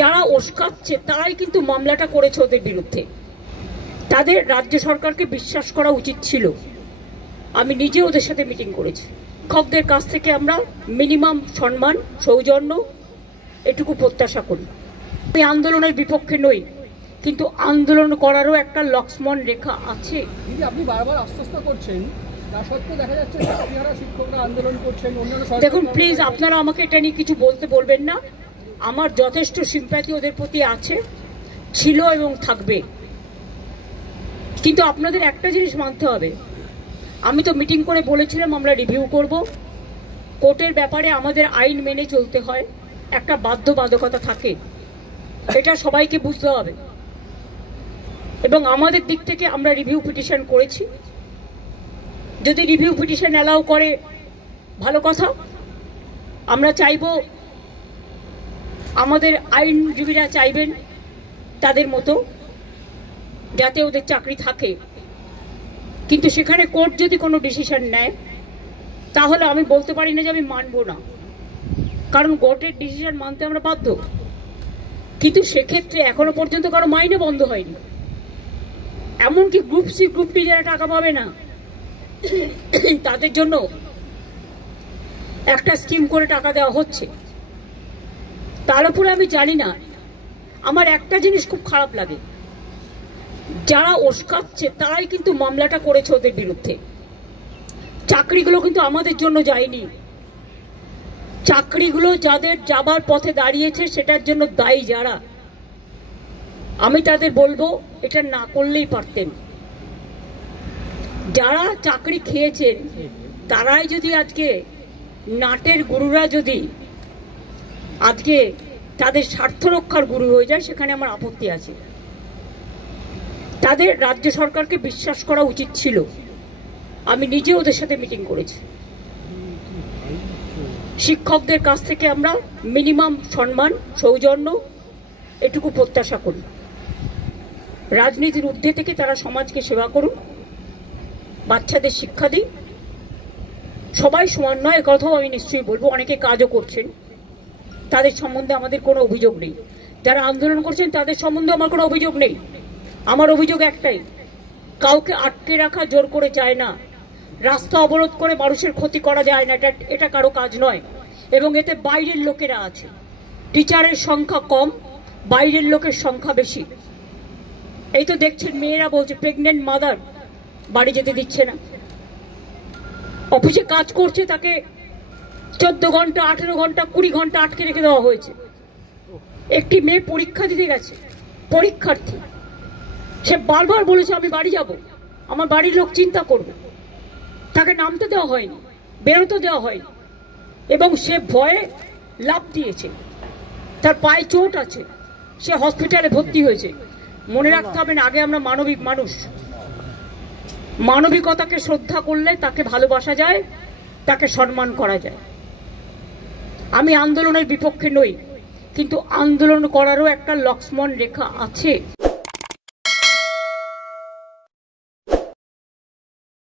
যারা উস্কাচ্ছে তারাই কিন্তু মামলাটা করেছে ওদের বিরুদ্ধে। তাদের রাজ্য সরকারকে বিশ্বাস করা উচিত ছিল। আমি নিজে ওদের সাথে মিটিং করেছি। শিক্ষকদের কাছ থেকে আমরা মিনিমাম সম্মান, সৌজন্য এটুকু প্রত্যাশা করি। আমি আন্দোলনের বিপক্ষে নই, কিন্তু আন্দোলন করারও একটা লক্ষ্মণ রেখা আছে। আপনি বারবার আশ্বস্ত করছেন, তা সত্ত্বেও দেখা যাচ্ছে শিক্ষকরা আন্দোলন করছেন। দেখুন প্লিজ, আপনারা আমাকে এটা নিয়ে কিছু বলবেন না। আমার যথেষ্ট সিম্প্যাথি ওদের প্রতি আছে, ছিল এবং থাকবে। কিন্তু আপনাদের একটা জিনিস মানতে হবে, আমি তো মিটিং করে বলেছিলাম আমরা রিভিউ করব। কোর্টের ব্যাপারে আমাদের আইন মেনে চলতে হয়, একটা বাধ্যবাধকতা থাকে, এটা সবাইকে বুঝতে হবে। এবং আমাদের দিক থেকে আমরা রিভিউ পিটিশন করেছি। যদি রিভিউ পিটিশন অ্যালাউ করে ভালো কথা। আমরা চাইব, আমাদের আইনজীবীরা চাইবেন তাদের মতো যাতে ওদের চাকরি থাকে। কিন্তু সেখানে কোর্ট যদি কোনো ডিসিশন নেয় তাহলে আমি বলতে পারি না যে আমি মানব না, কারণ কোর্টের ডিসিশন মানতে আমরা বাধ্য। কিন্তু সেক্ষেত্রে এখনো পর্যন্ত কারো মাইনে বন্ধ হয়নি। এমনকি গ্রুপ সি গ্রুপ ডি যারা টাকা পাবে না তাদের জন্য একটা স্কিম করে টাকা দেওয়া হচ্ছে। তার উপরে আমি জানি না, আমার একটা জিনিস খুব খারাপ লাগে, যারা উস্কাচ্ছে তারাই কিন্তু মামলাটা করেছে ওদের বিরুদ্ধে। চাকরিগুলো কিন্তু আমাদের জন্য যায়নি। চাকরিগুলো যাদের যাবার পথে দাঁড়িয়েছে সেটার জন্য দায়ী যারা, আমি তাদের বলবো এটা না করলেই পারতেন। যারা চাকরি খেয়েছেন তারাই যদি আজকে নাটের গুরুরা যদি আজকে তাদের স্বার্থ রক্ষার গুরু হয়ে যায়, সেখানে আমার আপত্তি আছে। তাদের রাজ্য সরকারকে বিশ্বাস করা উচিত ছিল। আমি নিজে ওদের সাথে মিটিং করেছি। শিক্ষকদের কাছ থেকে আমরা মিনিমাম সম্মান, সৌজন্য এটুকু প্রত্যাশা করি। রাজনীতির ঊর্ধ্বে থেকে তারা সমাজকে সেবা করুন, বাচ্চাদের শিক্ষা দিন। সবাই সমান নয়, কথাও আমি নিশ্চয়ই বলবো। অনেকে কাজও করছেন, তাদের সম্বন্ধে আমাদের কোনো অভিযোগ নেই। যারা আন্দোলন করছেন তাদের সম্বন্ধে আমার কোনো অভিযোগ নেই। আমার অভিযোগ একটাই, কাউকে আটকে রাখা জোর করে যায় না, রাস্তা অবরোধ করে মানুষের ক্ষতি করা যায় না, এটা কারো কাজ নয়। এবং এতে বাইরের লোকেরা আছে। টিচারের সংখ্যা কম, বাইরের লোকের সংখ্যা বেশি। এই তো দেখছেন মেয়েরা বলছে প্রেগনেন্ট মাদার বাড়ি যেতে দিচ্ছে না। অফিসে কাজ করছে তাকে 14 ঘন্টা, 18 ঘন্টা, 20 ঘন্টা আটকে রেখে দেওয়া হয়েছে। একটি মেয়ে পরীক্ষা দিতে গেছে, পরীক্ষার্থী, সে বারবার বলেছে আমি বাড়ি যাব, আমার বাড়ির লোক চিন্তা করবে। তাকে নামতে দেওয়া হয়নি, বেরোতে দেওয়া হয়নি, এবং সে ভয়ে লাফ দিয়েছে। তার পায়ে চোট আছে, সে হসপিটালে ভর্তি হয়েছে। মনে রাখতে হবে না, আগে আমরা মানবিক মানুষ। মানবিকতাকে শ্রদ্ধা করলে তাকে ভালোবাসা যায়, তাকে সম্মান করা যায়। আমি আন্দোলনের বিপক্ষে নই, কিন্তু আন্দোলন করারও একটা লক্ষ্মণ রেখা আছে।